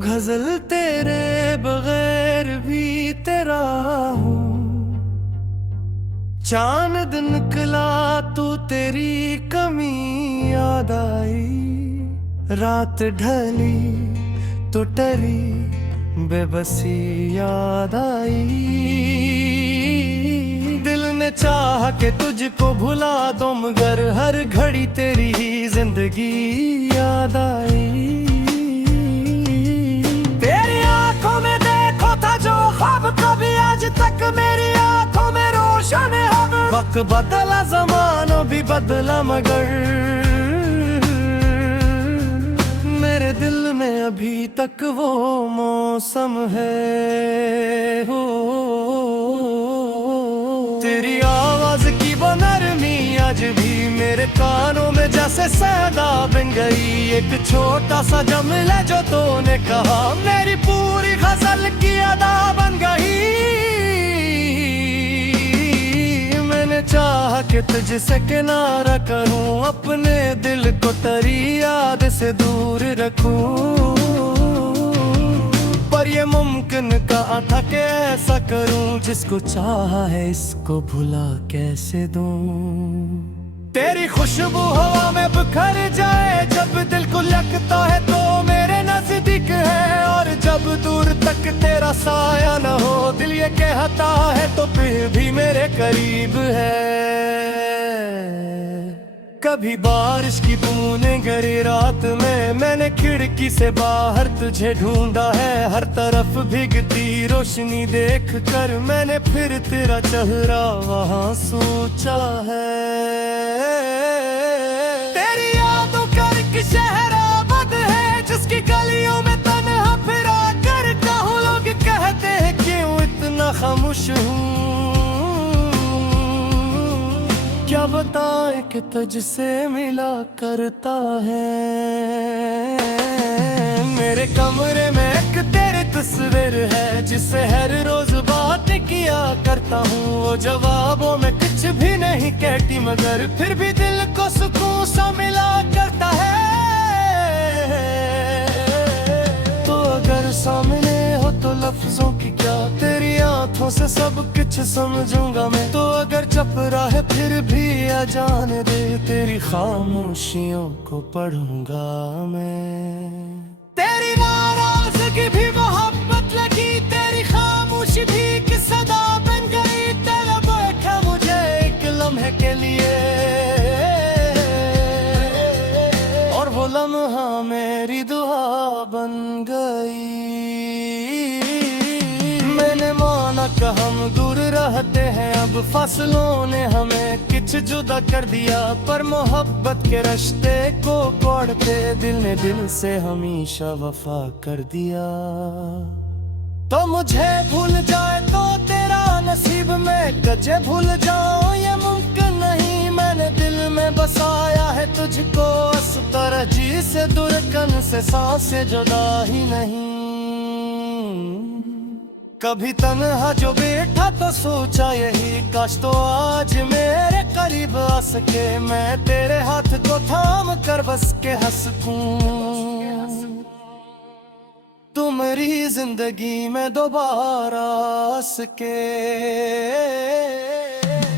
गजल तेरे बगैर भी तेरा हूँ। चांद निकला तू तेरी कमी याद आई। रात ढली तो टली बेबसी याद आई। दिल ने चाह के तुझको भुला दूं मगर हर घड़ी तेरी ही जिंदगी याद आई। तेरी आंखों में देखो था जो ख्वाब कभी आज तक मेरी आंखों में रोशन है। वक्त बदला ज़माना भी बदला मगर मेरे दिल में अभी तक वो मौसम है। हो तेरी आवाज की वो नरमी आज भी मेरे कानों में जैसे सदा बन गई। एक छोटा सा जमल है जो तूने कहा मेरी पूरी गजल की अदा बन गई। मैंने चाहा कि तुझसे किनारा करूं अपने दिल को तेरी याद से दूर रखूं। पर ये मुमकिन कहाँ था कि ऐसा करूं जिसको चाहा है इसको भुला कैसे दूं। तेरी खुशबू हवा में बिखर जाए जब दिल को लगता है तो मेरे नजदीक है। और जब दूर तक तेरा साया न हो दिल ये कहता है तो फिर भी मेरे करीब है। कभी बारिश की बूंदें गिरी रात में मैंने खिड़की से बाहर तुझे ढूंढा है। हर तरफ भीगती रोशनी देख कर मैंने फिर तेरा चेहरा वहां सोचा है। तेरी यादों का एक शहर आबाद है जिसकी गलियों में तन्हा फिरा कर कहूँ लोग कहते हैं क्यों इतना खामोश हूँ। क्या बताएं कि तुझसे मिला करता है। मेरे कमरे में एक तेरी तस्वीर है जिससे हर रोज बात किया करता हूँ। वो जवाबों में कुछ भी नहीं कहती मगर फिर भी दिल को सुकून सा मिला करता है। तो अगर सामने हो तो लफ्जों की क्या तेरी आंखों से सब कुछ समझूंगा मैं। तो अगर चुप रहे फिर भी आ जाने दे तेरी खामोशियों को पढ़ूंगा मैं। तेरी नाराजगी भी मोहब्बत लगी तेरी खामोशी भी एक सदा बन गई। तेरा बैठा मुझे एक लम्हे के लिए और वो लम्हा मेरी दुआ बन गई। मैंने माना कि हम दूर रहते हैं अब फसलों ने हमें कुछ जुदा कर दिया। पर मोहब्बत के रिश्ते को तोड़ते दिल ने दिल से हमेशा वफा कर दिया। तो मुझे भूल जाए तो तेरा नसीब में कजे भूल जाऊं ये मुमकिन नहीं। मैंने दिल में बसाया है तुझको इस तरह जी से दुर्गन से सांसें जुदा ही नहीं। कभी तन्हा जो बैठा तो सोचा यही काश तो आज मेरे करीब आ सके। मैं तेरे हाथ को थाम कर बस के हंस सकूं। तू मेरी जिंदगी में दोबारा आ सके।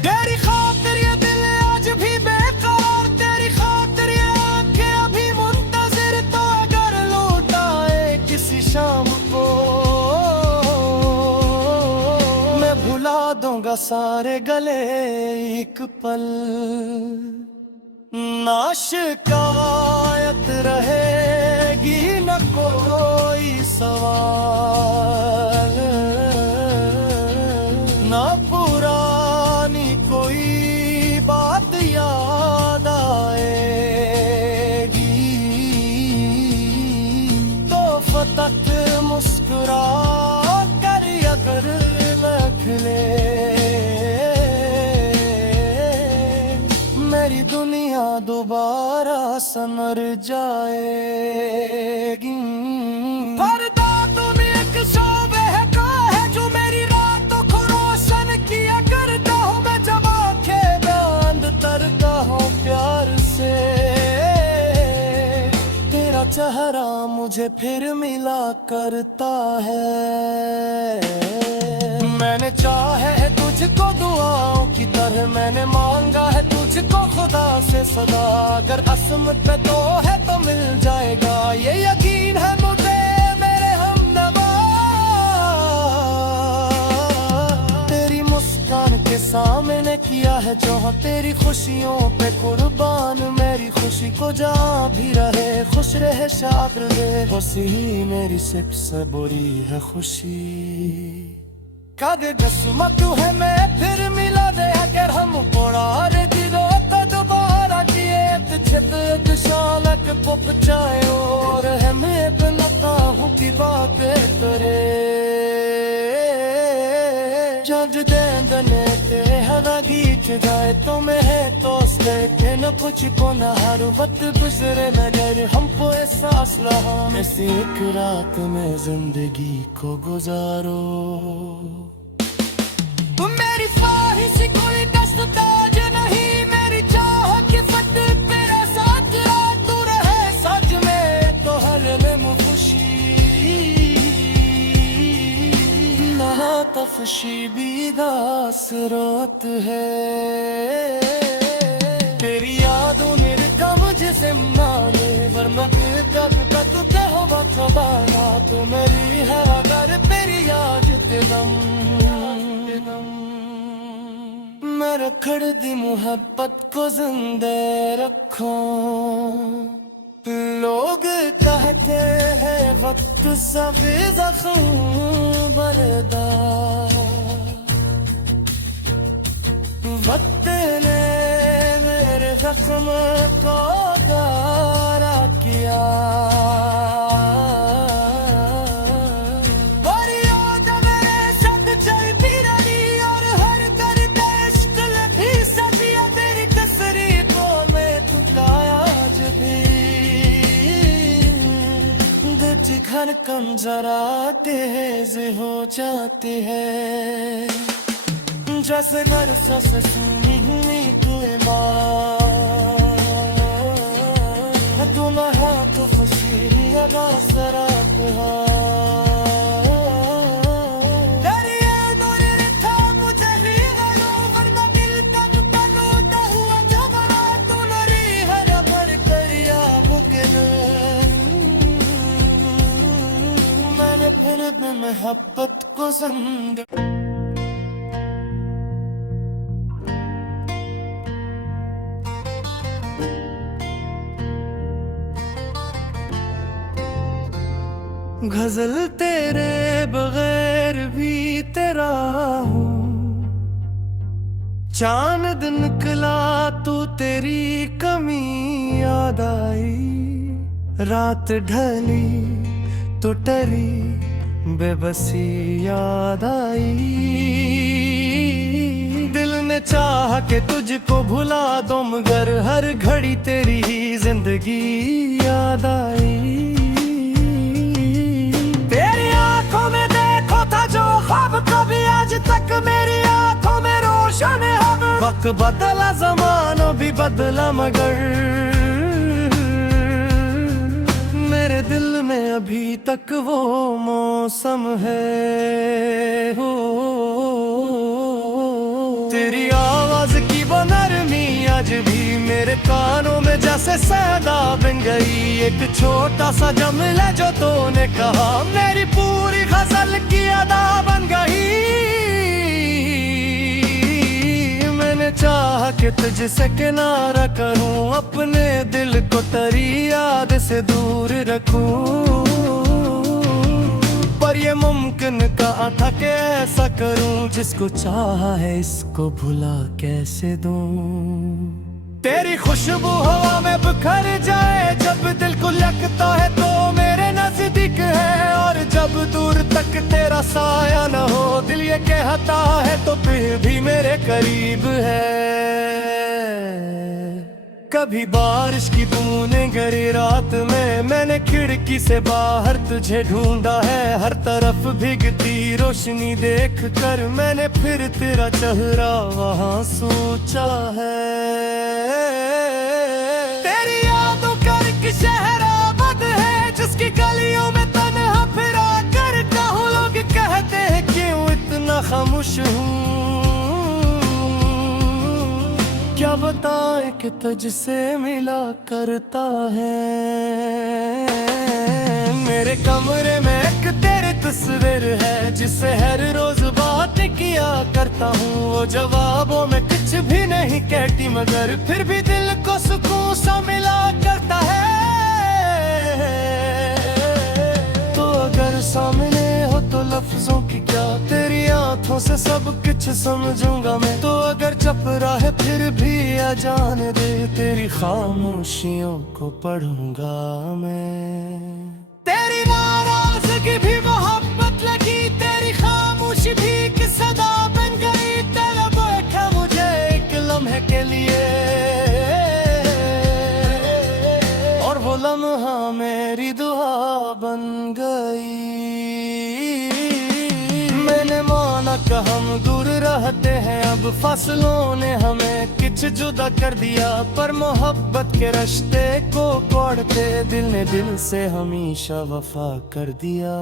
तेरी खातिर ये दिल आज भी बेकरार तेरी खातिर ये आंखें अभी मुंतजिर। तो अगर लौट आए किसी शाम को भुला दूंगा सारे गले एक पल। ना शिकायत रहेगी न कोई सवाल। ना पुरानी कोई बात याद आएगी। तो फतक मुस्कुरा कर अगर मेरी दुनिया दोबारा संवर जाएगी। पर्दा तुम एक शोबे का है जो मेरी रातों को रोशन किया करता हूँ मैं। जब आंखें बंद करता हूँ प्यार से तेरा चेहरा मुझे मुझे फिर मिला करता है। मैंने चाहा है तुझको दुआओं की तरह, मैंने मांगा है तुझको खुदा से सदा। अगर असमत पे तो है तो मिल जाएगा, ये यकीन है मुझे मेरे हमनवा। तेरी मुस्कान के सामने किया है जो हाँ, तेरी खुशियों पे कुर्बान। मेरी खुशी को जहाँ भी रहे, खुश रहे शाद रहे। खुशी मेरी सबसे बुरी है खुशी। कागज मत है मैं फिर मिला दे, अगर हम पोड़ार दिलो तो दोबारा किए छिप शालक पुप चाहे और है मैं बनता हूँ की बातें करे। जज देंदने ते हवा गीत जाए तो मैं है तो के न कुछ को न हारू वक्त गुजरे नगर हमको एहसास रहा। ऐसी एक रात में जिंदगी को गुजारो। मेरी ख्वाहिश कोई दस्तताज नहीं, मेरी चाह की फत तेरा साथ तू रहे सच में तो हर लम खुशी। नहा तफशी बीदास रोत है, तेरी यादों ने रखा मुझे जिम्माने। वरना तब का तू क्या होगा खबाना, तो मेरी है अगर तेरी याद दिलम। मैं रखड़ दी मोहब्बत को जिंदे रखूं। लोग कहते हैं वक्त सभी जख्म बरदा, वक्त ने मेरे जख्म को गारा किया। धड़कन जरा तेज हो जाती है, जैसे घर से सुनी हुई कोई बात। तुम है तो खुशी अदा सराप मोहब्बत को जिंदा। गजल तेरे बगैर भी तेरा हूँ, चांद निकला तू तेरी कमी याद आई। रात ढली तो टरी बेबसी याद आई। दिल ने चाहा कि तुझको भुला दूं, मगर हर घड़ी तेरी ही जिंदगी याद आई। तेरी आंखों में देखो था जो ख्वाब, कभी आज तक मेरी आंखों में रोशन है। वक्त बदला ज़माना भी बदला, मगर मेरे दिल में अभी तक वो मौसम है। हो तेरी आवाज की वो नरमी आज भी मेरे कानों में जैसे सदा बन गई। एक छोटा सा जुमला जो तूने कहा, मेरी पूरी गजल की अदा बन गई। मैंने चाहा कि तुझसे किनारा करूं, अपने दिल को तेरी याद से दूर रखूं। पर ये मुमकिन कहा था कि ऐसा करूं, जिसको चाहा है इसको भुला कैसे दूं। तेरी खुशबू हवा में बिखर जाए, जब दिल को लगता है तो मेरे नजदीक है। और जब दूर तक तेरा साया न हो, दिल ये कहता है तो फिर भी मेरे करीब है। कभी बारिश की बूंदें गिरी रात में, मैंने खिड़की से बाहर तुझे ढूंढा है। हर तरफ भीगती रोशनी देख कर मैंने फिर तेरा चेहरा वहां सोचा है। तेरी यादों का एक शहर आबाद है, जिसकी गली खामोश हूँ, क्या बताए कि तुझसे मिला करता है। मेरे कमरे में एक तेरी तस्वीर है, जिससे हर रोज बात किया करता हूँ। वो जवाबों में कुछ भी नहीं कहती, मगर फिर भी दिल को सुकून सा मिला करता है। तो अगर सामने हो तो लफ्जों की क्या, तेरी आंखों से सब कुछ समझूंगा मैं। तो अगर चुप रहे फिर भी आ जाने दे, तेरी खामोशियों को पढ़ूंगा मैं। तेरी नाराजगी भी मोहब्बत लगी, तेरी खामोशी भी एक सदा बन गई। तलब रखा मुझे एक लम्हे के लिए, और वो लम्हा मेरी दुआ बन गई। मैंने माना कि हम दूर रहते हैं, अब फासलों ने हमें कुछ जुदा कर दिया। पर मोहब्बत के रिश्ते को तोड़ते दिल ने दिल से हमेशा वफा कर दिया।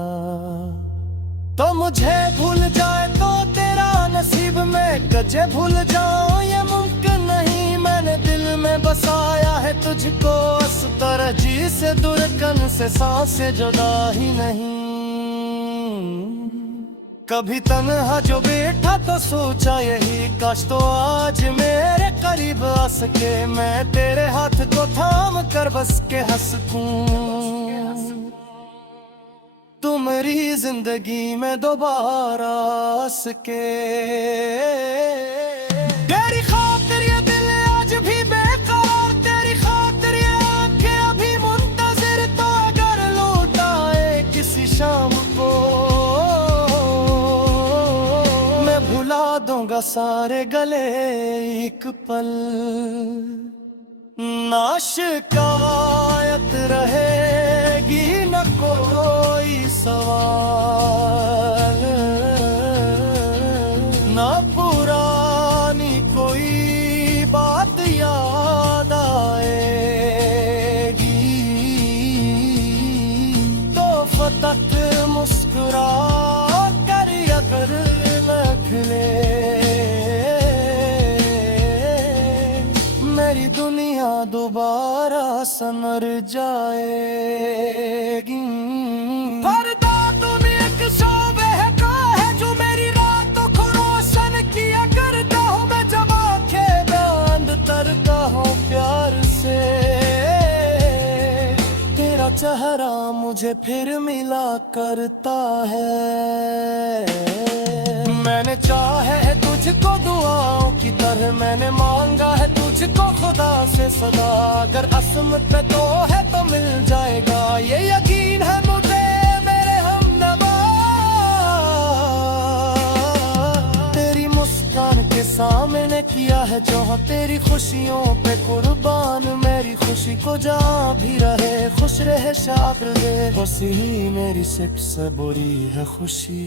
तो मुझे भूल जाए तो तेरा नसीब, में कजे भूल जाऊं ये मुमकिन नहीं। मैंने दिल में बसाया है तुझको, इस तरह जी से दुर्गन से सांसें जुदा ही नहीं। कभी तन्हा जो बैठा तो सोचा यही, काश तो आज मेरे करीब आ सके। मैं तेरे हाथ को थाम कर बस के हंस सकूं, तू मेरी जिंदगी में दोबारा आ सके। तेरी खातिर ये दिल आज भी बेकरार, तेरी खातिर ये आंखें अभी मुंतजिर। तो अगर लौट आए किसी शाम को, मैं भुला दूंगा सारे गले एक पल। ना शिकायत रहेगी न कोई सवाल, ना पुरानी कोई बात याद आएगी। तो फतक मुस्कुरा कर अगर रख ले, मेरी दुनिया दोबारा संवर जाएगी। पर्दा तुम एक शोबे का है, जो मेरी रातों को रोशन किया करता हूँ मैं। जब आंखें बंद करता हूँ प्यार से, तेरा चेहरा मुझे फिर मिला करता है। मैंने चाहे है तुझको दुआओं की तरह, मैंने मांगा है तुझको खुदा से सदा। अगर असमत में तो है तो मिल जाएगा, ये यकीन है मुझे मेरे हमनवा। तेरी मुस्कान के सामने किया है जो, तेरी खुशियों पे कुर्बान। मेरी खुशी को जहाँ भी रहे, खुश रहे शाद रहे। खुशी मेरी सबसे बुरी है खुशी।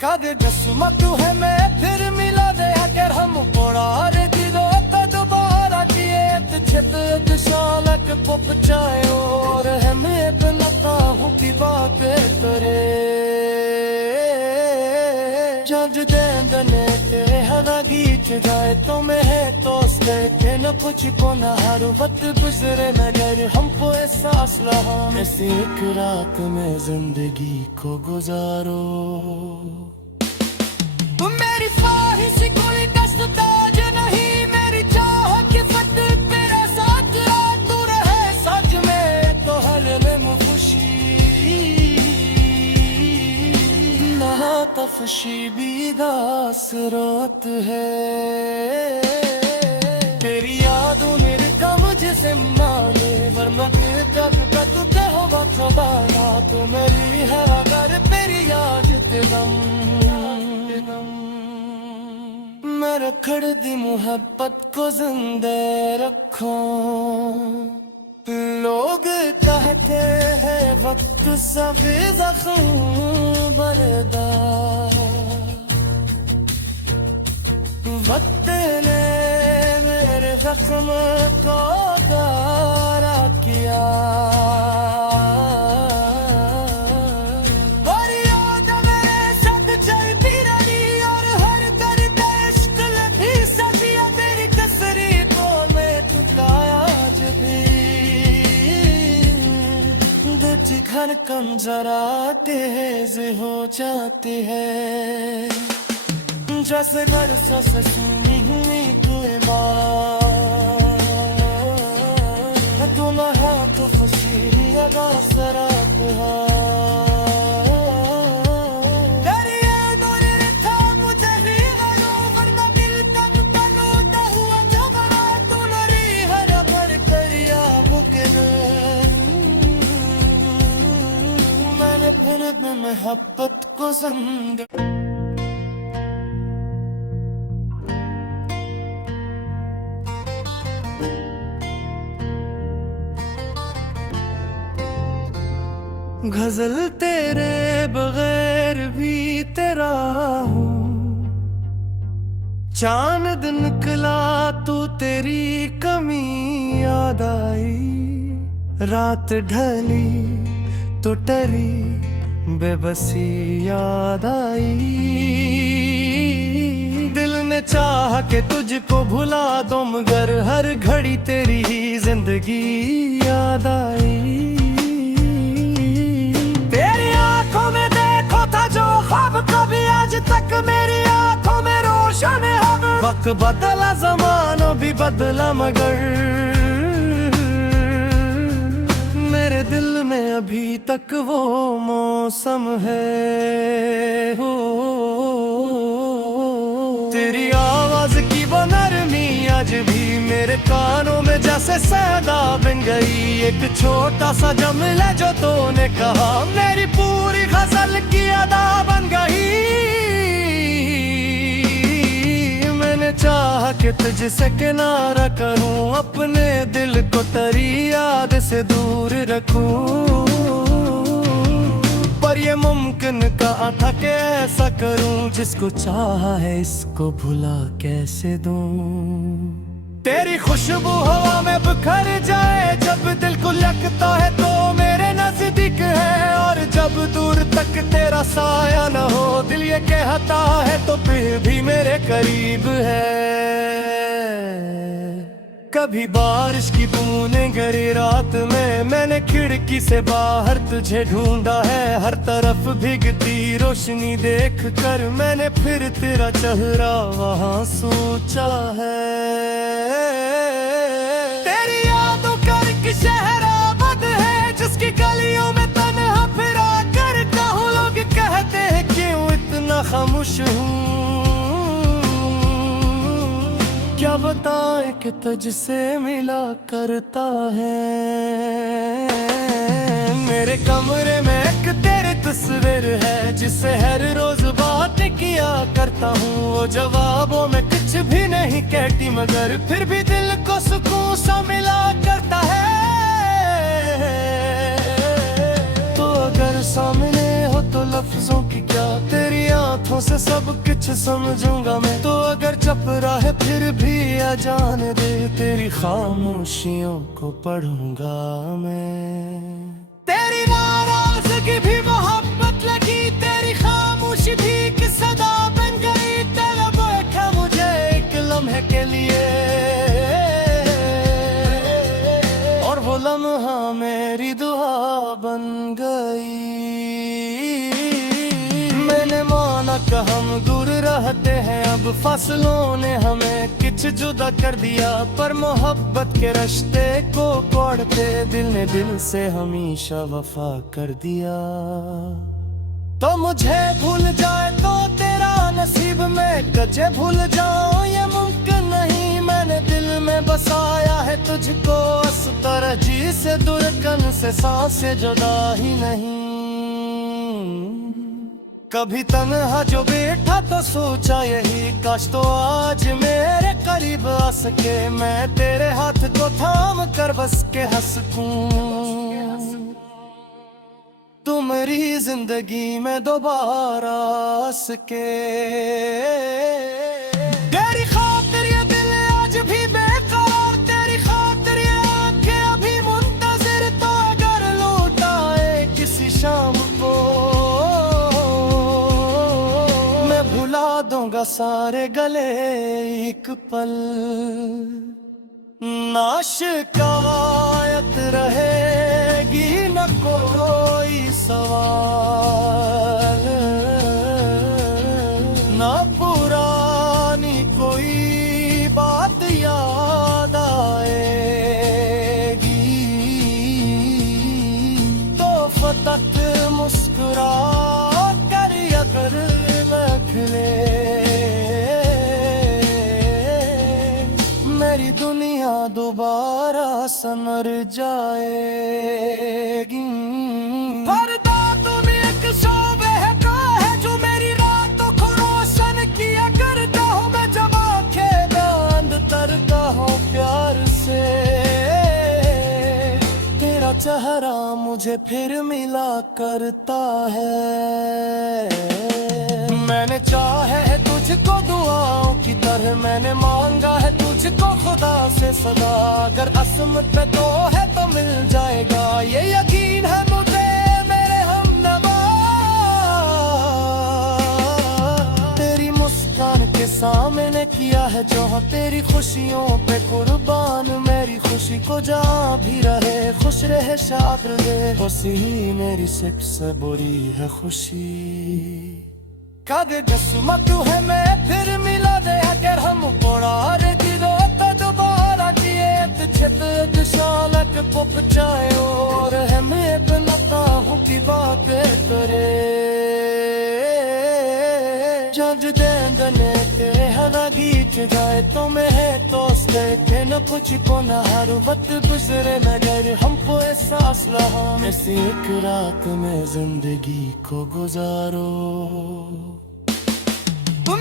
कादे दसमा तू है मैं फिर मिला दे, अगर हम पोड़ार की दो तो दोबारा किए। छिप शालक पुप चाहे और है मैं बनता हूँ की बात करे। जज देंदने तेरे हरा गीत गाए तो मैं है तो के न कुछ को न हारू। वक्त गुजरे नगर हमको एहसास रहा, ऐसी एक रात में जिंदगी को गुजारो। मेरी ख्वाहिश कोई दस्तताज नहीं, मेरी चाह के फत तेरा साथ रात तू रहे सच में। तो हल में खुशी ना तफशी बिदास रात है। तेरी यादों मेरे कम जिसे माने, वरना फिर तक का तू कहो वक्त बाला। तो मेरी है अगर तेरी याद तिलम, मैं रखड़ दी मुहब्बत को जिंदे रखो। लोग कहते हैं वक्त सब जख्म बरदा, वक्त ने मेरे जख्म को गारा किया। और याद मेरे साथ चलती धड़कन जरा तेज हो जाती है, जैसे घर से सुनी हुई कोई बात। तू ना है तो खुशी अदा सराप मोहब्बत को संग गजल तेरे बगैर भी तेरा हूँ, चांद निकला तू तेरी कमी याद आई, रात ढली तो टरी बेबसी याद आई। दिल ने चाहा कि तुझको भुला दूं मगर हर घड़ी तेरी ही जिंदगी याद आई। तेरी आंखों में देखो था जो ख्वाब कभी आज तक मेरी आंखों में रोशन है। वक्त बदला ज़माना भी बदला मगर मेरे दिल में अभी तक वो मौसम है। हो तेरी आवाज की वो नरमी आज भी मेरे कानों में जैसे सदा बन गई। एक छोटा सा जुमला जो तूने कहा मेरी पूरी गजल की अदा बन गई। मैंने चाहा कि तुझसे किनारा करूं, अपने दिल को तेरी याद से दूर रखूं, पर ये मुमकिन कहा था कि ऐसा करूं। जिसको चाहा है इसको भुला कैसे दूं। तेरी खुशबू हवा में बिखर जाए जब दिल को लगता है तो मेरे नजदीक है, और जब दूर तक तेरा साया न हो दिल ये कहता है तो फिर भी मेरे करीब है। कभी बारिश की बूंदें गिरी रात में, मैंने खिड़की से बाहर तुझे ढूंढा है। हर तरफ भीगती रोशनी देख कर मैंने फिर तेरा चेहरा वहां सोचा है। तेरी यादों का एक शहर आबाद है जिसकी गलियों में तन्हा फिरा करता हूँ। लोग कहते हैं क्यों इतना खामोश हूँ, क्या बताए कि तुझसे मिला करता है। मेरे कमरे में एक तेरी तस्वीर है जिससे हर रोज बात किया करता हूँ। वो जवाबों में कुछ भी नहीं कहती मगर फिर भी दिल को सुकून सा मिला करता है। तो अगर सामने हो तो लफ्जों की क्या, तेरी आंखों से सब कुछ समझूंगा मैं। तो अगर चुप रहे फिर भी आ जाने दे, तेरी खामोशियों को पढ़ूंगा मैं। तेरी नाराजगी भी मोहब्बत लगी, तेरी खामोशी भी एक सदा बन गई। तेरा बैठा मुझे एक लम्हे के लिए और वो लम्हा मेरी दुआ बन गई। मैंने माना कि हम दूर रहते हैं, अब फसलों ने हमें कुछ जुदा कर दिया, पर मोहब्बत के रिश्ते को तोड़ते दिल ने दिल से हमेशा वफा कर दिया। तो मुझे भूल जाए तो तेरा नसीब में कच्चे भूल जाऊं ये मुमकिन नहीं। मैंने दिल में बसाया है तुझको इस तरह जी से दुर्गन से सांसें जुदा ही नहीं। कभी तन्हा जो बैठा तो सोचा यही काश तो आज मेरे करीब आ सके। मैं तेरे हाथ को थाम कर बस के हंस सकूं, तू मेरी जिंदगी में दोबारा आ सके। तेरी खातिर ये दिल आज भी बेकरार, तेरी खातिर ये आंखें अभी मुंतजिर। तो अगर लौट आए किसी शाम को मैं भुला दूंगा सारे गले एक पल। ना शिकायत रहेगी न कोई सवाल, ना पुरानी कोई बात याद आएगी। तो फतक मुस्कुरा कर अगर निकले मेरी दुनिया दोबारा संवर जाएगी। पर्दा तुम एक शोबे का है जो मेरी रातों को रोशन किया करता हूँ मैं, जब आंखें बंद करता हूँ प्यार से तेरा चेहरा मुझे फिर मिला करता है। मैंने चाहा है तुझको दुआओं की तरह, मैंने मांगा है तुझको खुदा से सदा, अगर असमत पे तो है तो मिल जाएगा ये यकीन है मुझे मेरे हमनवा। तेरी मुस्कान के सामने किया है जो तेरी खुशियों पे कुर्बान, मेरी खुशी को जहाँ भी रहे खुश रहे शाद रहे, खुशी मेरी सबसे बुरी है खुशी। कादे जस्मा तू है मैं फिर मिला दे अगर हम पोड़ार दिलो तो दोबारा किए छित शालक पुप चाहे और है मैं बनता हूँ की बात करे जज देंगने ते हरा गीत गाए तो मैं है दोस्ते के न कुछ को न हर वक्त गुजरे मगर हमको एहसास रहा ऐसी एक रात में जिंदगी को गुजारो।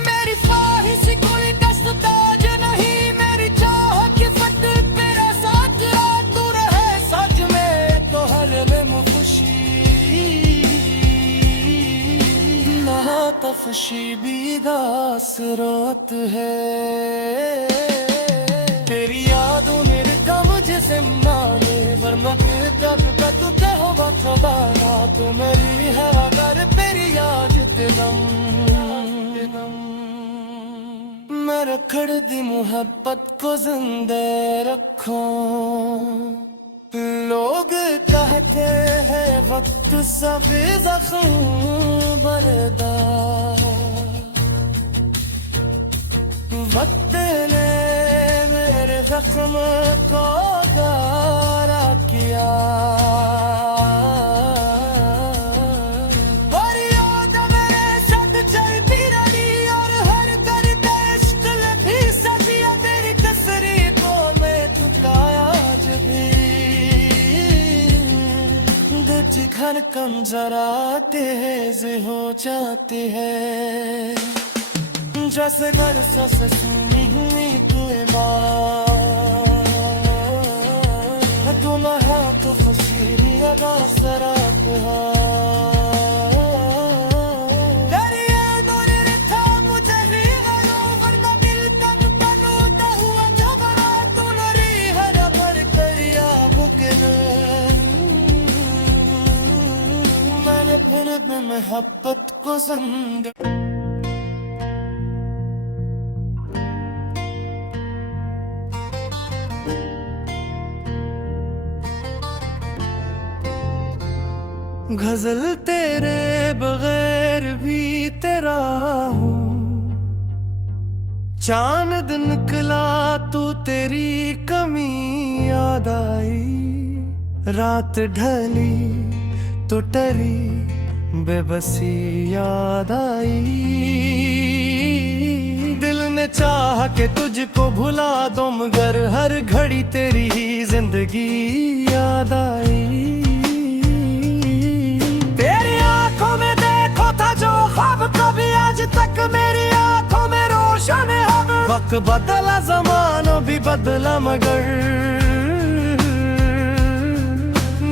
मेरी ख्वाहिश कोई दस्तताज नहीं, मेरी चाह की फतेह तेरा साथ तू रहे सच में तो हर में खुशी ना तफशी बीदा स्रोत है। तेरी यादों मेरे का मुझे जिम्माने वरना फिर तक का तू हो वक्त बारा तू मेरी हवा कर तेरी याद दिलम मैं रखड़ दी मोहब्बत को जिंदे रखूं। लोग कहते हैं वक्त सभी जख्म बरदा, वक्त ने मेरे जख्म को गारा किया। धड़कन कम जरा तेज हो जाती है जैसे घर से सुनी हुई कोई बात, तुम है तो फसीरी अदा सराप मोहब्बत को संग गजल तेरे बगैर भी तेरा हूँ, चांद निकला तू तेरी कमी याद आई, रात ढली तो टरी बेबसी याद आई। दिल ने चाहा कि तुझको भुला दूं मगर हर घड़ी तेरी ही जिंदगी याद आई। तेरी आंखों में देखो था जो ख्वाब कभी आज तक मेरी आंखों में रोशन है। वक्त बदला ज़माना भी बदला मगर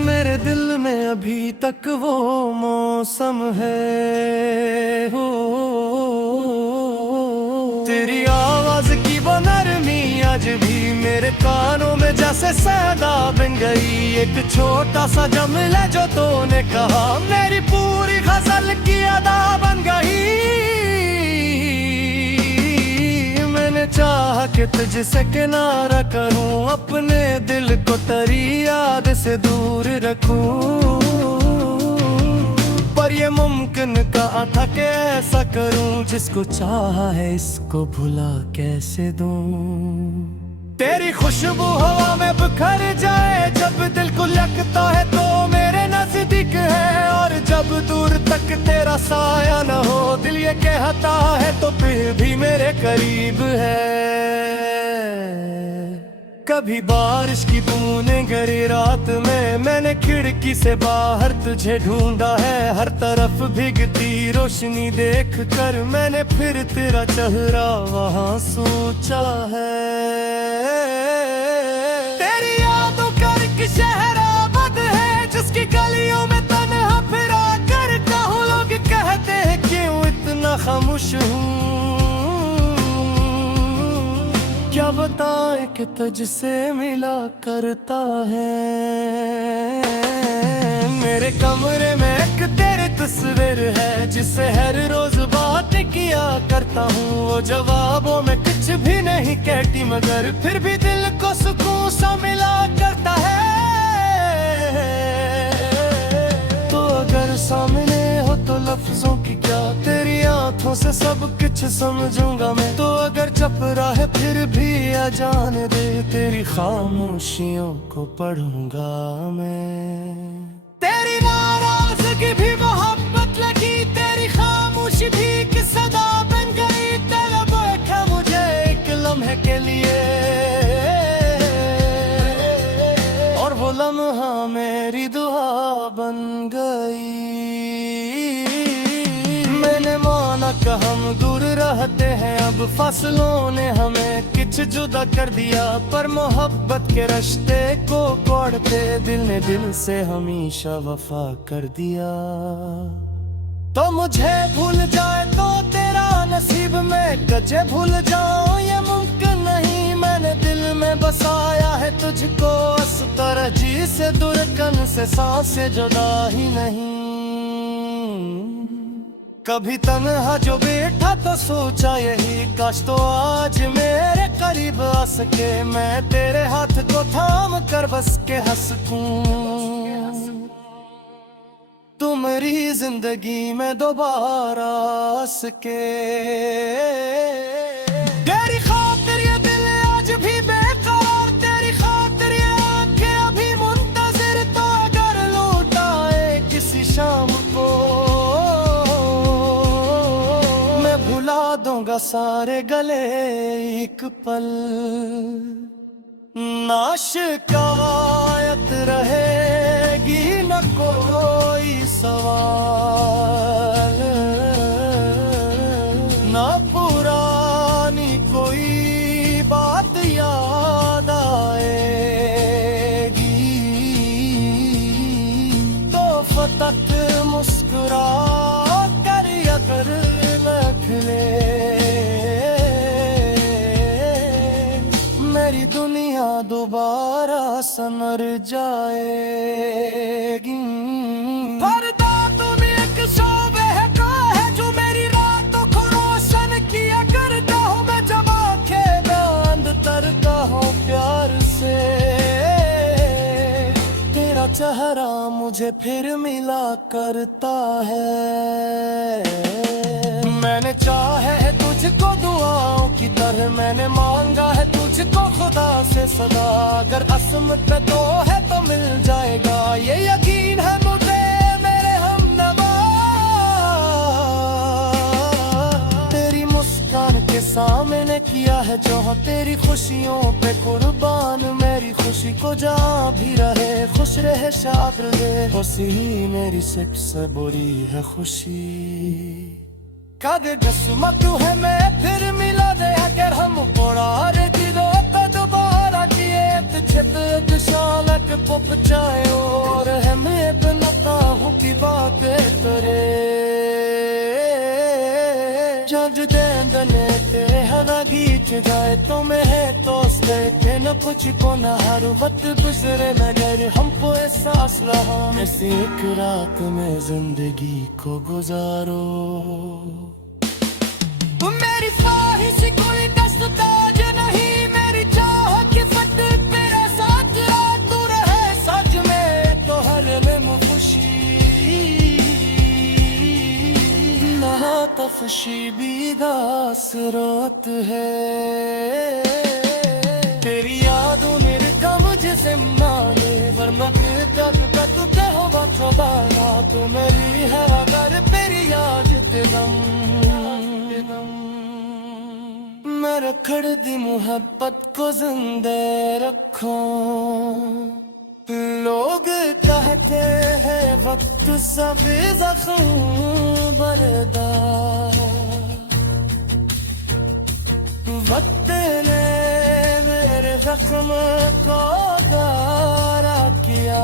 मेरे दिल में अभी तक वो मौसम है। हो तेरी आवाज की वो नरमी आज भी मेरे कानों में जैसे सदा बन गई। एक छोटा सा जुमला जो तूने कहा मेरी पूरी गजल की अदा बन गई। मैंने चाहा कि तुझसे किनारा करूं, अपने दिल को तेरी याद से दूर रखूं। पर ये मुमकिन कहाँ था कि ऐसा करूं, जिसको चाहा है इसको भुला कैसे दूं। तेरी खुशबू हवा में बिखर जाए, जब दिल को लगता है तो मेरे नजदीक है, और जब दूर तक तेरा साया न हो, दिल ये कहता है तो फिर भी मेरे करीब है। कभी बारिश की बूंदें गिरी रात में, मैंने खिड़की से बाहर तुझे ढूंढा है, हर तरफ भीगती रोशनी देख कर मैंने फिर तेरा चेहरा वहां सोचा है। तेरी यादों का एक शहर आबाद है, जिसकी गलियों में तन्हा फिरा करता हूँ। लोग कहते हैं क्यों इतना खामोश हूँ, क्या बताएं कि तुझसे मिला करता है। मेरे कमरे में एक तेरी तस्वीर है, जिससे हर रोज बात किया करता हूँ। वो जवाबों में कुछ भी नहीं कहती, मगर फिर भी दिल को सुकून सा मिला करता है। तो अगर सामने हो तो लफ्जों की क्या, तेरी आंखों से सब कुछ समझूंगा मैं। तो अगर चुप रहे फिर भी आ जाने दे, तेरी खामोशियों को पढ़ूंगा मैं। तेरी नाराजगी भी मोहब्बत लगी, तेरी खामोशी भी एक सदा बन गई। तलब रखा मुझे एक लम्हे के लिए, और वो लम्हा मेरी दुआ बन गई। मैंने माना कि हम दूर रहते हैं, अब फासलों ने हमें कुछ जुदा कर दिया। पर मोहब्बत के रिश्ते को तोड़ते दिल ने दिल से हमेशा वफा कर दिया। तो मुझे भूल जाए तो तेरा नसीब में कचे भूल जाऊं, ये मुमकिन नहीं। मैंने दिल में बसाया है तुझको, इस तरह जी से दुर्गन से सांसें जुदा ही नहीं। कभी तन्हा जो बैठा तो सोचा यही, काश तो आज मेरे करीब आ सके। मैं तेरे हाथ को थाम कर बस के हंस सकूं, तू मेरी जिंदगी में दोबारा आ सके। तेरी खातिर ये दिल आज भी बेकरार, तेरी खातिर ये आंखें अभी मुंतजिर। तो अगर लौट आए किसी शाम को, भुला दूंगा सारे गले एक पल। ना शिकायत रहेगी न कोई सवाल, ना पुरानी कोई बात याद आएगी। तो फतक मुस्कुरा कर अगर मेरी दुनिया दोबारा संवर जाएगी। पर्दा तुम एक शोबे का है, जो मेरी रातों को रोशन किया करता हूँ मैं। जब आंखें बंद करता हूँ प्यार से, तेरा चेहरा मुझे फिर मिला करता है। मैंने चाहे है तुझको दुआओं की तरह, मैंने मांगा है तुझको खुदा से सदा। अगर असमत में तो है तो मिल जाएगा, ये यकीन है मुझे मेरे हमनवा। तेरी मुस्कान के सामने किया है जो हाँ, तेरी खुशियों पे कुर्बान। मेरी खुशी को जहाँ भी रहे, खुश रहे शाद रहे। खुशी मेरी सबसे बुरी है खुशी। कादे गस्मत है मैं फिर मिला दे, अगर हम पुरार दिलो तो दोबारा किए। छिप शालक पुप चाहे और है मैं बनता हूँ की बात करे। जज देंदने ते हरा गीत जाए तो मैं है दोस्ते के न कुछ को न हारू। वक्त गुजरे मगर हमको एहसास रहा, ऐसी एक रात में जिंदगी को गुजारो। मेरी ख्वाहिश कोई दस्तताज नहीं, खुशी का स्रोत है। तेरी यादों ने रखा मुझे जिम्माने, वरना फिर तब का तू कहवा छुपाना। तू मेरी है अगर तेरी याद दिलम, मैं रखड़ दी मोहब्बत को जिंदे रखूं। लोग कहते हैं वक्त सब जख्म भरदा, वक्त ने मेरे जख्म को गारा किया।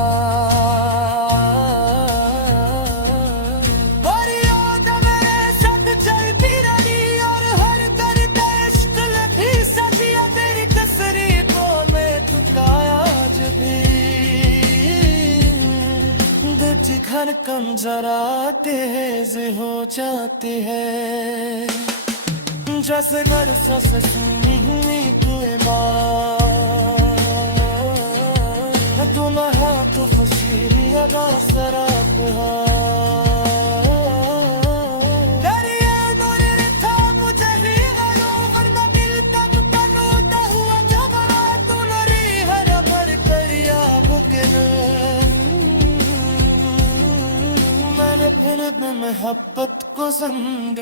और याद मेरे साथ चलती रही और हर करते इश्क लगी सदिया। तेरी कसरी को मैं चुकाया आज भी, धड़कन जरा तेज हो जाती है। जैसे बरसों से सुनी तुए तू न है तो खुशी अदा सराप मोहब्बत को संग।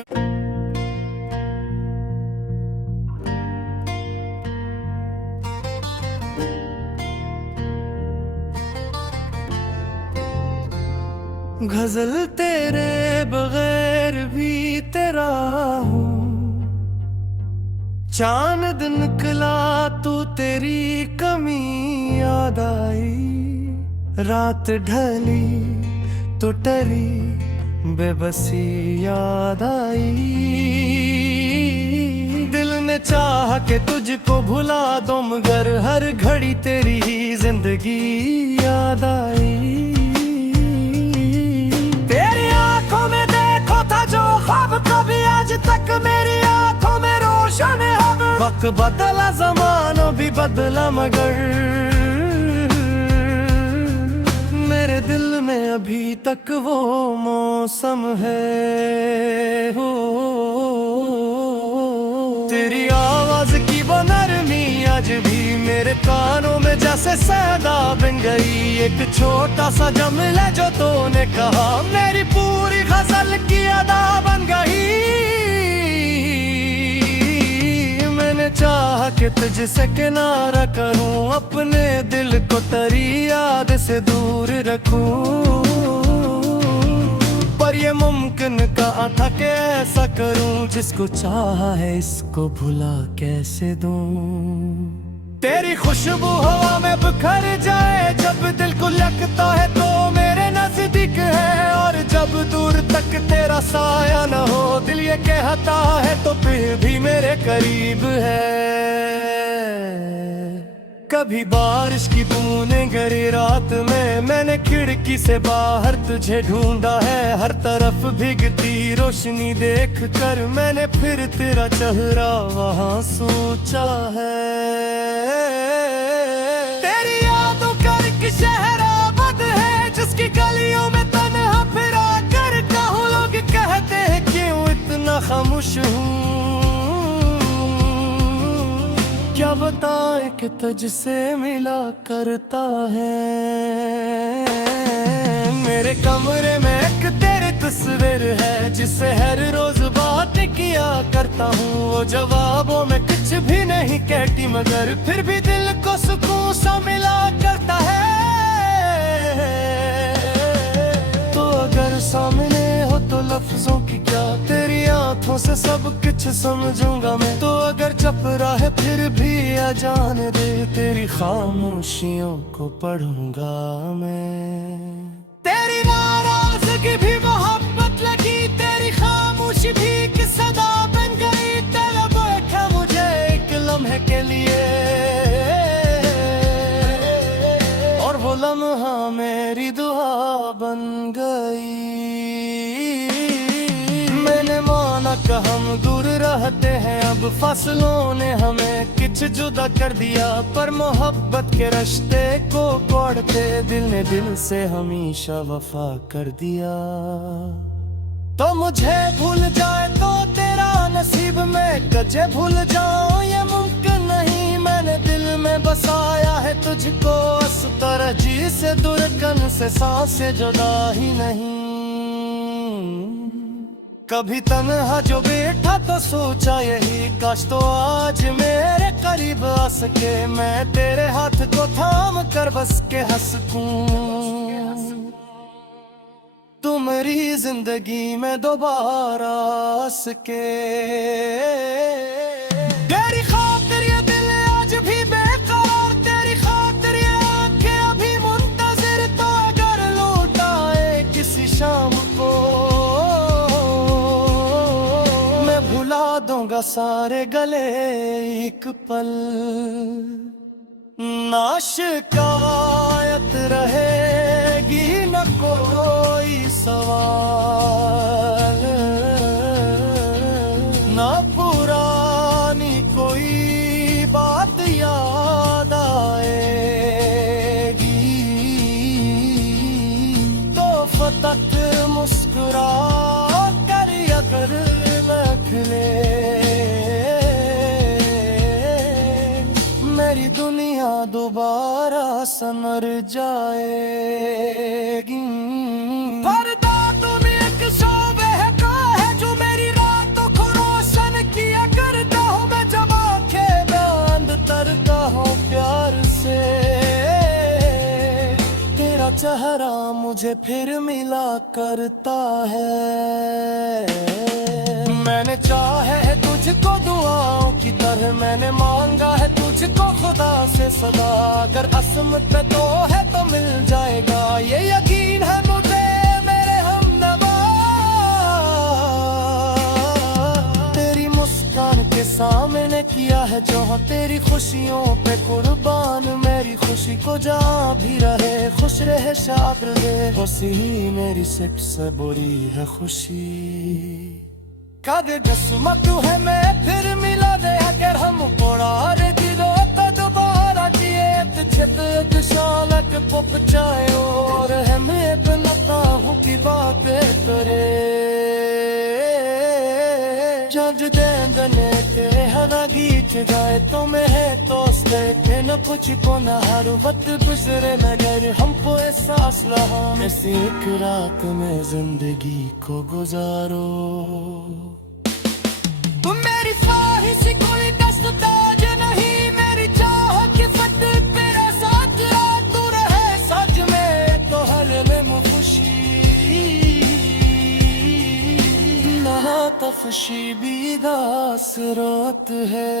गजल तेरे बगैर भी तेरा हूँ, चांद निकला तू तेरी कमी याद आई। रात ढली तो टरी बेबसी याद आई। दिल ने चाहा कि तुझको भुला दूं मगर हर घड़ी तेरी ही जिंदगी याद आई। तेरी आंखों में देखो था जो ख्वाब कभी आज तक मेरी आंखों में रोशन है। वक्त बदला ज़माना भी बदला मगर मेरे दिल में अभी तक वो मौसम है। हो तेरी आवाज की वो नरमी आज भी मेरे कानों में जैसे सदा बन गई। एक छोटा सा जमल है जो तूने कहा मेरी पूरी गजल की अदा बन गई। मैंने चाहा कि तुझसे किनारा करूं, अपने दिल को तेरी याद से दूर रखूं। पर ये मुमकिन कहाँ था कि ऐसा करूं, जिसको चाहा है इसको भुला कैसे दूं। तेरी खुशबू हवा में बिखर जाए जब दिल को लगता है तो मेरे नजदीक है। और जब दूर तक तेरा साया न हो दिल ये कहता है तो फिर भी मेरे करीब है। कभी बारिश की बूंदें गिरी रात में, मैंने खिड़की से बाहर तुझे ढूंढा है। हर तरफ भीगती रोशनी देख कर मैंने फिर तेरा चेहरा वहाँ सोचा है। तेरी यादों का एक शहर आबाद है जिसकी गलियों में तन्हा फिरा कर कहूँ। लोग कहते हैं क्यों इतना खामोश हूँ, क्या बताएं कि तुझसे मिला करता है। मेरे कमरे में एक तेरी तस्वीर है जिससे हर रोज बात किया करता हूँ। वो जवाबों में कुछ भी नहीं कहती मगर फिर भी दिल को सुकून सा मिला करता है। तो अगर सामने हो तो लफ्जों की क्या, तेरी आंखों से सब कुछ समझूंगा मैं। तो अगर चुप रहे फिर भी आ जाने दे, तेरी खामोशियों को पढ़ूंगा मैं। तेरी नाराजगी भी मोहब्बत लगी, तेरी खामोशी भी एक सदा बन गई। तलब रखा मुझे एक लम्हे के लिए और वो लम्हा मेरी दुआ बन गई। मैंने माना कि हम दूर रहते हैं, अब फसलों ने हमें कुछ जुदा कर दिया। पर मोहब्बत के रिश्ते को तोड़ते दिल ने दिल से हमेशा वफा कर दिया। तो मुझे भूल जाए तो तेरा नसीब में कजे भूल जाऊं ये मुमकिन नहीं। मैंने दिल में बसाया है तुझको इस तरह जी से दुर्गन से सांसें जुदा ही नहीं। कभी तन्हा जो बैठा तो सोचा यही काश तो आज मेरे करीब आ सके। मैं तेरे हाथ को थाम कर बस के हंस सकूं। तू मेरी जिंदगी में दोबारा आ सके। तेरी खातिर ये दिल आज भी बेकरार, तेरी खातिर ये आंखें अभी मुंतजिर। तो अगर लौट आए किसी शाम को मैं भुला दूंगा सारे गले एक पल। ना शिकायत रहेगी न कोई सवाल, ना पुरानी कोई बात याद आएगी। तो फतक मुस्कुरा कर अगर निकले मेरी दुनिया दोबारा संवर जाएगी। पर्दा तुम एक शोबे का है जो मेरी रातों को रोशन किया करता हूँ मैं। जब आंखें बंद करता हूँ प्यार से तेरा चेहरा मुझे फिर मिला करता है। मैंने चाहे है तुझको दुआओं की तरह, मैंने मांगा है तुझको खुदा से सदा। अगर असमत में तो है तो मिल जाएगा ये यकीन है मुझे मेरे हमनवा। तेरी मुस्कान के सामने किया है जो हाँ तेरी खुशियों पे कुर्बान। मेरी खुशी को जहाँ भी रहे खुश रहे शाद रहे। खुशी मेरी सबसे बुरी है खुशी। कसमत है मैं फिर मिला दे अगर हम पोड़ार दिलो तो दोबारा किए छिप शालक पुप चाहे और है मैं बनता हूँ की बातें करे। जज देंगने के हरा गीत गाए तो मैं है तो के न कुछ को न हर वक्त गुजरे मगर हमको एहसास रहा। ऐसी एक रात में जिंदगी को गुजारो। मेरी ख्वाहिश कोई दस्तताज नहीं, मेरी चाह की फतेह मेरा साथ तू रहे सच में तो हर में खुशी। ना तफशी बीदास रात है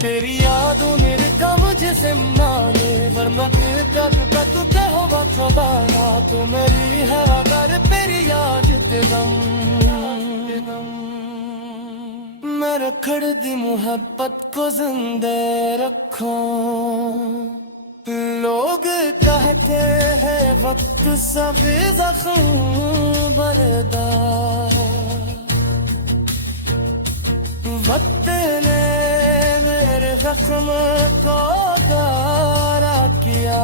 तेरी यादों मेरे कम जिसे माने। वरना फिर तक का तू कहो वफादारा तो मेरी है अगर तेरी याद मैं रखड़ दी मोहब्बत को जिंदे रखो। लोग कहते हैं वक्त सभी जख्म बरदा। वक्त ने मेरे जख्म को गारा किया।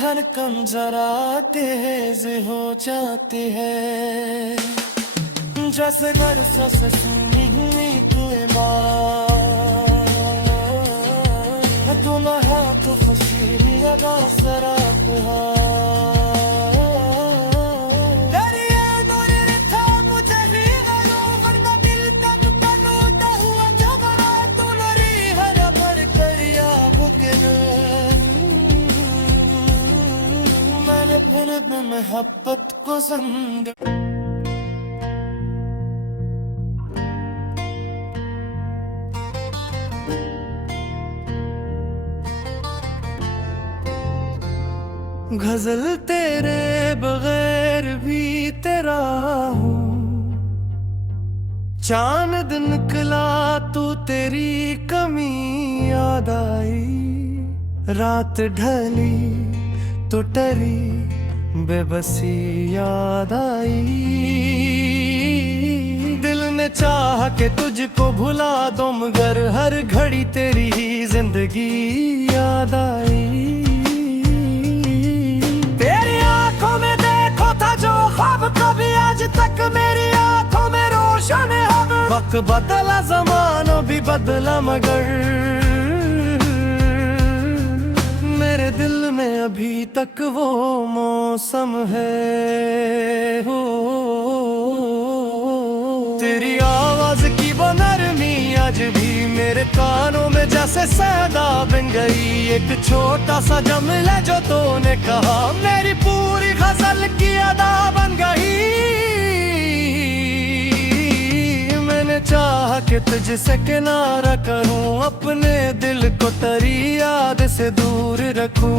धड़कन जरा तेज हो जाती है जैसे बरसों से सुनी हुई कोई बात। तुम है तो खुशी मेरा सराप मोहब्बत को संग। गजल तेरे बगैर भी तेरा हूँ। चांद निकला तू तेरी कमी याद आई। रात ढली तो टरी बेबसी याद आई। दिल ने चाहा कि तुझको भुला दूं मगर हर घड़ी तेरी ही जिंदगी याद आई। तेरी आंखों में देखो था जो ख्वाब कभी आज तक मेरी आंखों में रोशन है। वक्त बदला ज़माना भी बदला मगर मेरे दिल में अभी तक वो मौसम है। हो तेरी आवाज की वो नरमी आज भी मेरे कानों में जैसे सदा बन गई। एक छोटा सा जुमला जो तूने कहा मेरी पूरी गजल की अदा बन गई। मैंने चाहा कि तुझसे किनारा करूं अपने दिल को तेरी याद से दूर रखूं।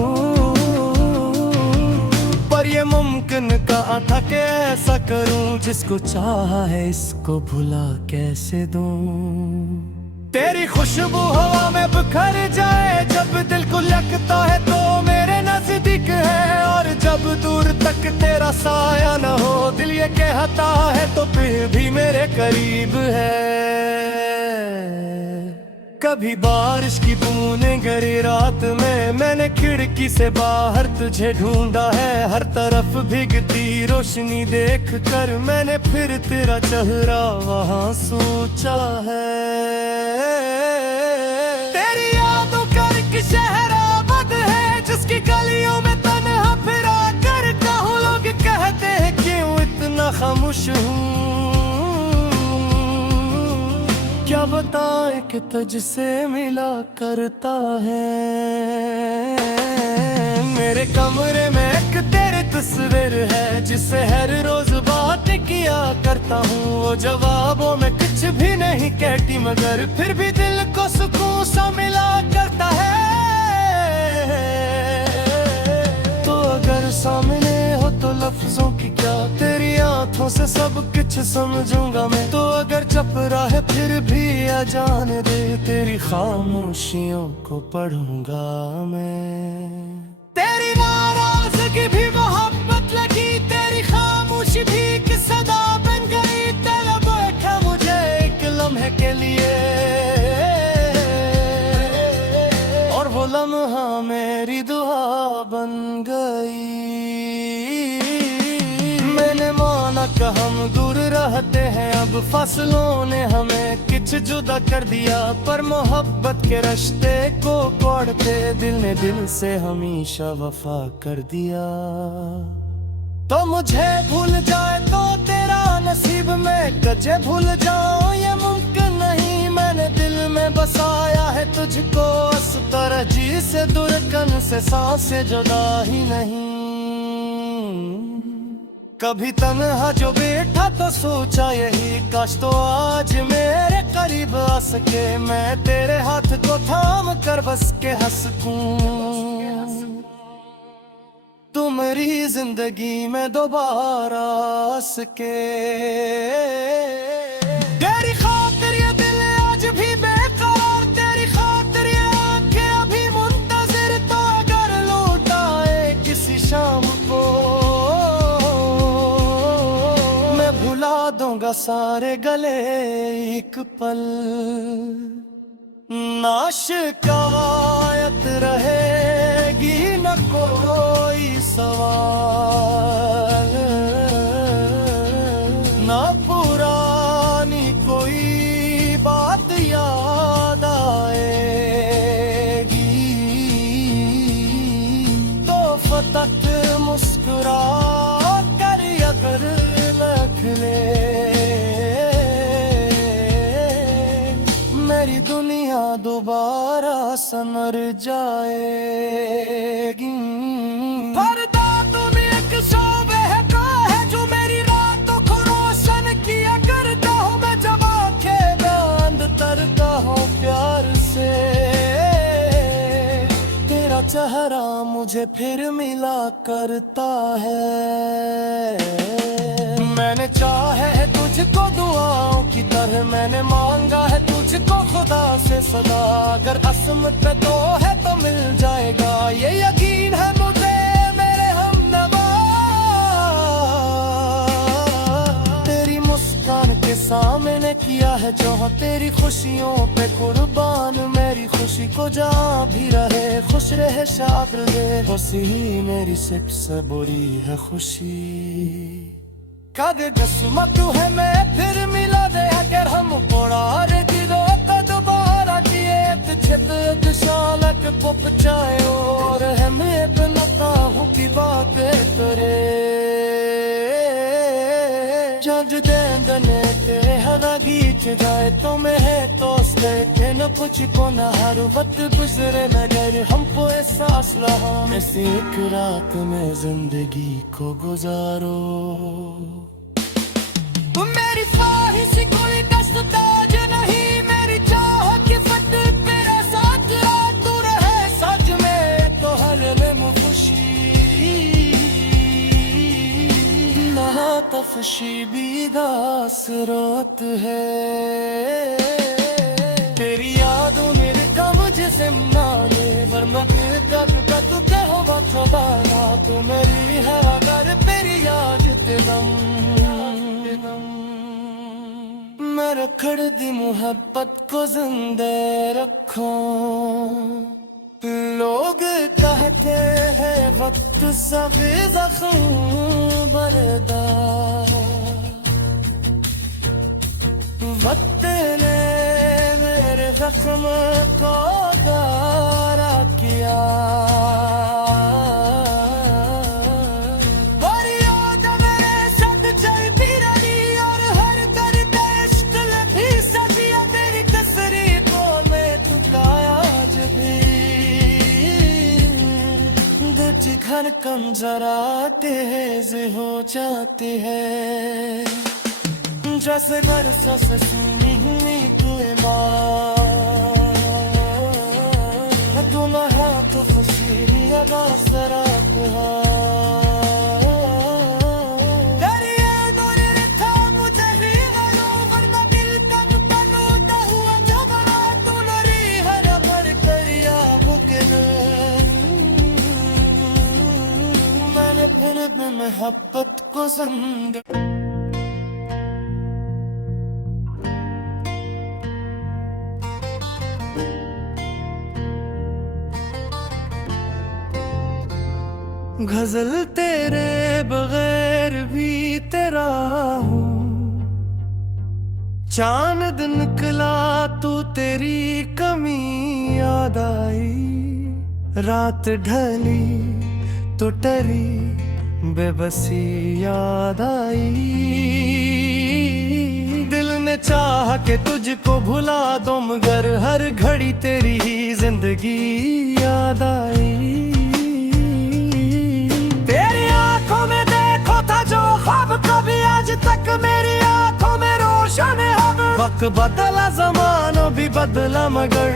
पर ये मुमकिन कहाँ था कि ऐसा करूं जिसको चाहा है इसको भुला कैसे दूं। तेरी खुशबू हवा में बिखर जाए जब दिल को लगता है तो मेरे नजदीक है। और जब दूर तक तेरा साया न हो दिल ये कहता है तो फिर भी मेरे करीब है। कभी बारिश की बूंदें गिरी रात में मैंने खिड़की से बाहर तुझे ढूंढा है। हर तरफ भीगती रोशनी देख कर मैंने फिर तेरा चेहरा वहां सोचा है। तेरी यादों का एक शहर आबाद है जिसकी गलियों में तन्हा फिरा करता हूँ। लोग कहते हैं क्यों इतना खामोश हूँ। क्या बताए कि तुझसे मिला करता है। मेरे कमरे में एक तेरी तस्वीर है जिसे हर रोज बात किया करता हूँ। वो जवाबों में कुछ भी नहीं कहती मगर फिर भी दिल को सुकून सा मिला करता है। तो अगर सामने हो तो लफ्जों की क्या तेरी आंखों से सब कुछ समझूंगा मैं। तो अगर चुप रहे फिर भी आ जाने दे तेरी खामोशियों को पढ़ूंगा मैं। तेरी नाराजगी भी मोहब्बत लगी तेरी खामोशी भी एक सदा बन गई। तलब बैठा मुझे एक लम्हे के लिए और वो लम्हा मेरी दुआ बन गई। मैंने माना कि हम दूर रहते हैं अब फसलों ने हमें कुछ जुदा कर दिया। पर मोहब्बत के रिश्ते को तोड़ते दिल ने दिल से हमेशा वफा कर दिया। तो मुझे भूल जाए तो तेरा नसीब में कजे भूल जाऊं ये मुमकिन नहीं। मैंने दिल में बसाया है तुझको इस तरह जी से दुर्गन से सांसें जुदा ही नहीं। कभी तन्हा जो बैठा तो सोचा यही काश तो आज मेरे करीब आ सके। मैं तेरे हाथ को थाम कर बस के हंस सकूं। तू मेरी जिंदगी में दोबारा आ सके। तेरी खातिर ये दिल आज भी बेकरार तेरी खातिर ये आंखें अभी मुंतजिर। तो अगर लौट आए किसी शाम को भुला दूंगा सारे गले एक पल। ना शिकायत रहेगी न कोई सवाल। ना पुरानी कोई बात याद आएगी। तो फतक मुस्कुरा कर अगर मेरी दुनिया दोबारा संवर जाएगी। पर्दा तुम एक शोबे का है जो मेरी रातों को रोशन किया करता हूँ। मैं जब आंखें बंद करता हूँ प्यार से तेरा चेहरा मुझे फिर मिला करता है। मैंने चाहे है तुझको दुआओं की तरह मैंने मांगा है तुझको खुदा से सदा। अगर असमत पे तो है तो मिल जाएगा ये यकीन है मुझे मेरे हमनवा। के सामने किया है जो हाँ तेरी खुशियों पे कुर्बान। मेरी खुशी को जहाँ भी रहे खुश रहे शाद रहे, खुशी मेरी सबसे बुरी है खुशी। कागे जस्मा तू है मैं फिर मिला दे अगर हम पोड़ार की रोक दोबारा किए छिप शालक पुप चाहे और है मैं बनता हूँ की बात तेरे जज देंदने ते हरा गीत गाए तो मैं है तो के न कुछ को न हर वक्त गुजरे नजर हमको एहसास रहा ऐसी एक रात में जिंदगी को गुजारो। मेरी ख्वाहिश कोई दस्तताज नहीं, मेरी चाह की फत तेरा साथ तू रहे सच में तो हर में खुशी ना तफशी बिदास रोत है। तेरी यादों मेरे कम जिसे माने वरना फिर तक का तू कहो बारा तो मेरी है अगर तेरी याद तेरम मैं रखड़ दी मोहब्बत को जिंदे रखो। लोग कहते हैं वक्त सभी जख्म बरदा, वक्त ने मेरे जख्म को गारा किया। धड़कन जरा तेज हो जाती है जैसे बरसा से सुनी तुए तुम तो खुशी अदा सराप मोहब्बत को संग गजल तेरे बगैर भी तेरा हूँ, चांद निकला तू तेरी कमी याद आई। रात ढली तो टरी बेबसी याद आई। दिल ने चाहा के तुझको भुला दो मगर हर घड़ी तेरी ही जिंदगी याद आई। तेरी आंखों में देखो था जो ख्वाब कभी आज तक मेरी आंखों में रोशन है। वक्त बदला ज़माना भी बदला मगर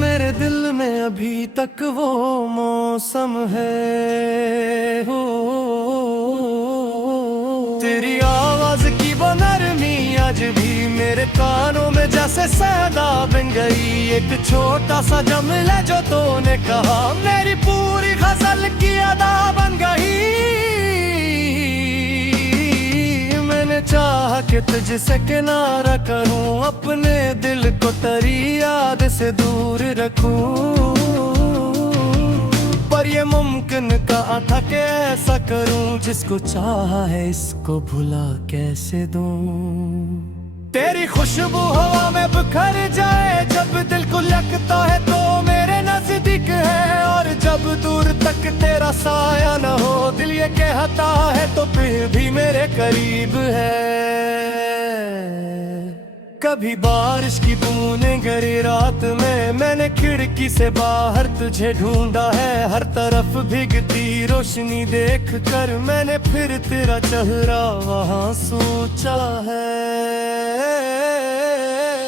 मेरे दिल में अभी तक वो मौसम है। हो तेरी आवाज की वो नरमी आज भी मेरे कानों में जैसे सदा बन गई। एक छोटा सा जुमला जो तूने कहा मेरी पूरी गजल की अदा बन गई। मैंने चाहा कि तुझसे किनारा करूं अपने दिल को तेरी याद से दूर रखूं, पर ये मुमकिन कहा था कि ऐसा करूं जिसको चाहा है इसको भुला कैसे दूं। तेरी खुशबू हवा में बिखर जाए जब दिल को लगता है तो मेरे नजदीक है, और जब दूर तक तेरा साया न हो दिल ये कहता है तो फिर भी मेरे करीब है। कभी बारिश की बूंदें गिरी रात में मैंने खिड़की से बाहर तुझे ढूंढा है। हर तरफ भीगती रोशनी देख कर मैंने फिर तेरा चेहरा वहां सोचा है।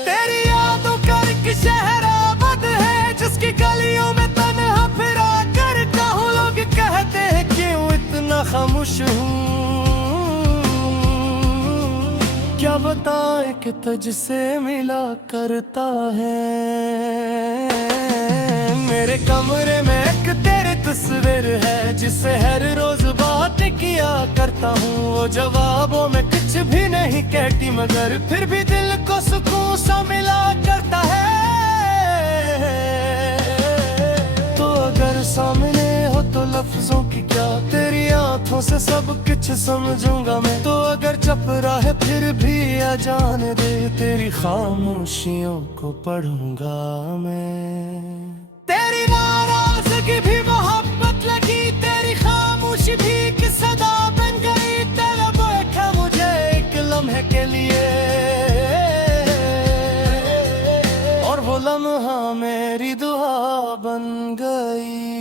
तेरी यादों का एक शहर आबाद है जिसकी गलियों में तन्हा फिरा करता हूँ। लोग कहते हैं क्यों इतना खामोश हूँ, क्या बताए कि तुझसे मिला करता है। मेरे कमरे में एक तेरी तस्वीर है जिससे हर रोज बात बात किया करता हूँ, वो जवाबों में कुछ भी नहीं कहती, मगर फिर भी दिल को सुकून सा मिला करता है। तो अगर सामने हो तो लफ्जों की क्या, तेरी आंखों से सब कुछ समझूंगा मैं। तो अगर चुप रहे फिर भी अजान दे, तेरी खामोशियों को पढ़ूंगा मैं। तेरी नाराजगी भी मोहब्बत लगी, तेरी खामोशी भी एक सदा बन गई। तलब रखा मुझे एक लम्हे के लिए, और वो लम्हा मेरी दुआ बन गई।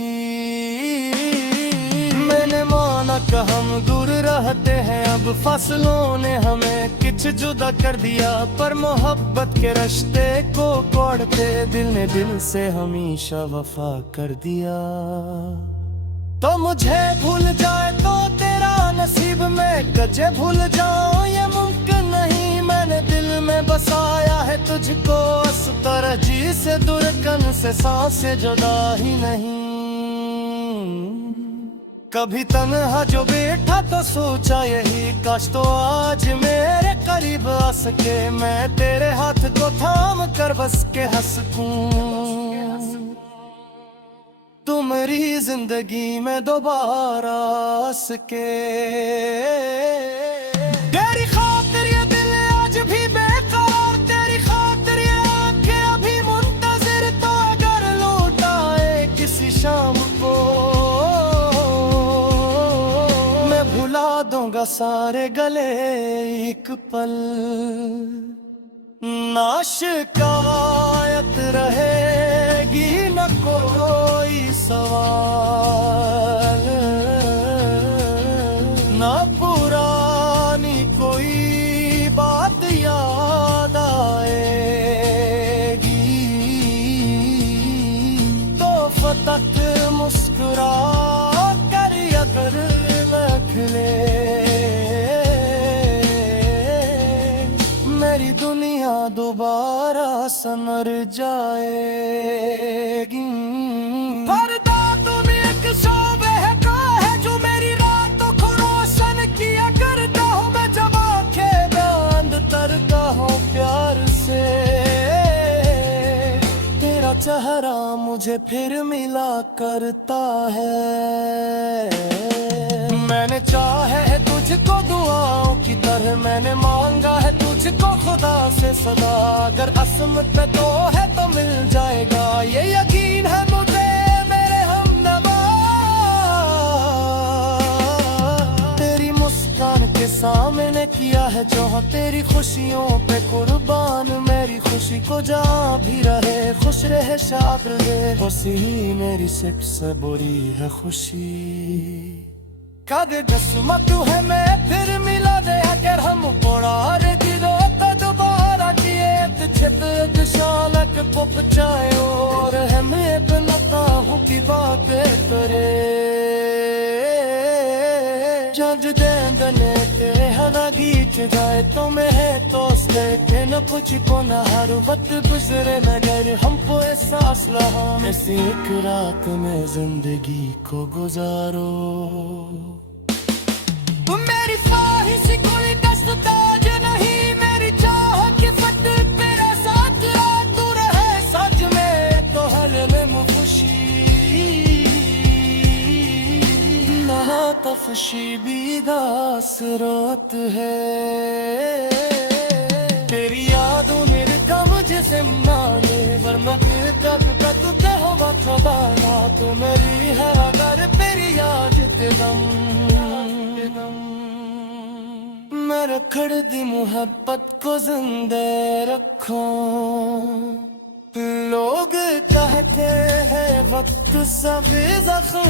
मैंने माना कि हम दूर रहते हैं, अब फासलों ने हमें कुछ जुदा कर दिया, पर मोहब्बत के रिश्ते को तोड़ते दिल ने दिल से हमेशा वफा कर दिया। तो मुझे भूल जाए तो तेरा नसीब में कजे भूल जाऊं ये मुमकिन नहीं। मैंने दिल में बसाया है तुझको, इस तरह जी से दुर्गन से सांसें जुदा ही नहीं। कभी तन्हा जो बैठा तो सोचा यही, काश तो आज मेरे करीब आ सके, मैं तेरे हाथ को थाम कर बस के हंस सकूं। तू मेरी जिंदगी में दोबारा आ सके। तेरी खातिर ये दिल आज भी बेकरार, तेरी खातिर ये आंखें अभी मुंतजिर। तो अगर लौट आए किसी शाम को, मैं भुला दूंगा सारे गले एक पल। ना शिकायत रहेगी न कोई सवाल, ना पुरानी कोई बात याद आएगी। तो फतक मुस्कुरा कर अगर रख ले, मेरी दुनिया दोबारा संवर जाएगी। पर्दा तुम एक शोबे का है जो मेरी रातों को रोशन किया करता हूँ मैं, जब आंखें बंद करता हूँ प्यार से। तेरा चेहरा मुझे फिर मिला करता है। मैंने चाहे है तुझको दुआओं की तरह, मैंने मांगा है तुझको खुदा से सदा। अगर असमत में तो है तो मिल जाएगा, ये यकीन है मुझे मेरे हमनवा। तेरी मुस्कान के सामने किया है जो, तेरी खुशियों पे कुर्बान मेरी खुशी को। जहाँ भी रहे खुश रहे शाद रहे, खुशी मेरी सबसे बुरी है खुशी। कद दसमत है मैं फिर मिला दे, अगर हम पुरार दिलो तो दोबारा किए छिप शालक पुप चाहे और है मैं बनता हूँ की बातें करे। जज देंदने ते हना गीत गाए तो मैं है तो स्ते न कुछ को न हारू बत गुजरे मगर हमको एहसास रहा। ऐसी एक रात में जिंदगी को गुजारो। मेरी ख्वाहिश कोई दस्तताज नहीं, मेरी चाह की फट तेरा साथ तू रहे सच में तो हल में खुशी। ना तफशी भी दास रोत है, तेरी यादों मेरे कम जिसे माने, वरना फिर तब तक हो वफाना। तू मेरी है अगर तेरी याद मैं रखड़ दी मुहब्बत को जिंदे रखो। लोग कहते हैं वक्त सभी जख्म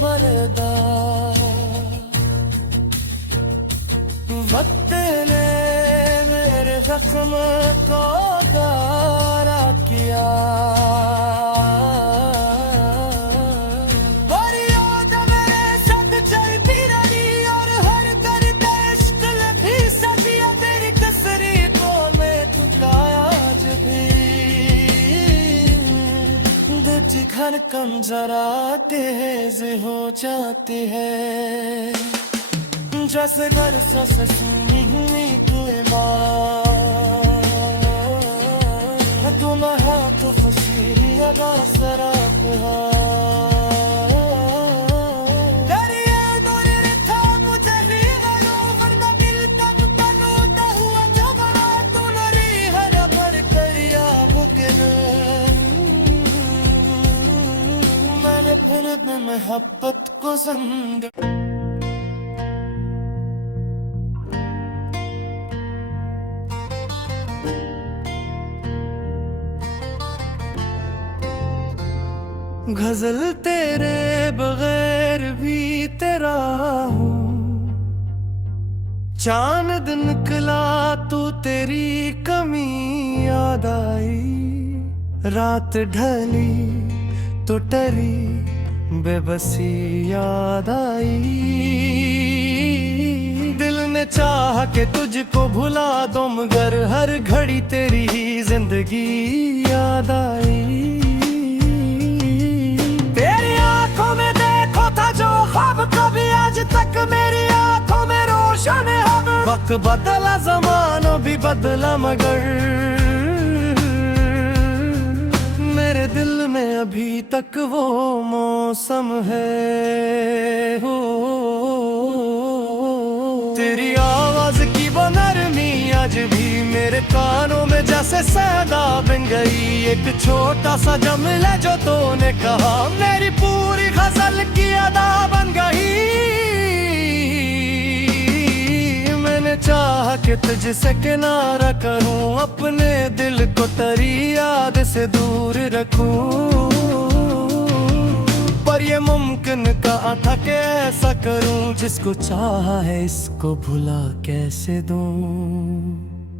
बरदा, वक्त ने मेरे जख्म को गारा किया। घन धड़कन जरा तेज हो जाती है, जैसे घर से सुनी हुई कोई बात, तुम है तो खुशी अदा सराप मोहब्बत को संग गजल तेरे बगैर भी तेरा हूँ, चांद निकला तू तेरी कमी याद आई, रात ढली तो टरी बेबसी याद आई, दिल ने चाह के तुझको भुला दूं मगर हर घड़ी तेरी ही जिंदगी याद आई, तेरी आंखों में देखो था जो ख्वाब कभी आज तक मेरी आंखों में रोशन है, वक्त बदला ज़माना भी बदला मगर मेरे दिल में अभी तक वो मौसम है। हो तेरी आवाज की वो नरमी आज भी मेरे कानों में जैसे सदा बन गई, एक छोटा सा जुमला जो तूने कहा मेरी पूरी गजल की अदा बन गई, मैंने चाहा कि तुझसे किनारा करूं, अपने दिल को तेरी याद से दूर रखूं, पर ये मुमकिन कहाँ था कि ऐसा करूं, जिसको चाहा है इसको भुला कैसे दूं,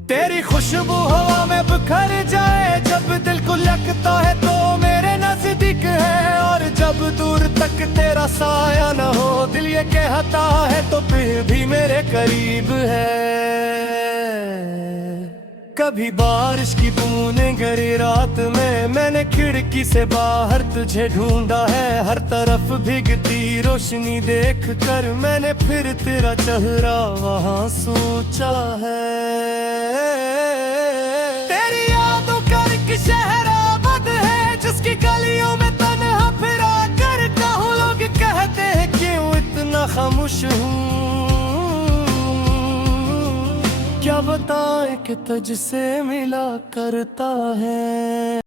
तेरी खुशबू हवा में बिखर जाए जब दिल को लगता है तो मेरे नजदीक है, और जब दूर तक तेरा साया न हो दिल ये कहता है तो फिर भी मेरे करीब है, कभी बारिश की बूंदें गिरी रात में मैंने खिड़की से बाहर तुझे ढूंढा है, हर तरफ भीगती रोशनी देख कर मैंने फिर तेरा चेहरा वहां सोचा है, तेरी यादों का एक शहर आबाद है जिसकी गलियों में तन्हा फिरा कर कहूं, लोग कहते हैं क्यों इतना खामोश हूँ, क्या बताएं कि तुझसे मिला करता है।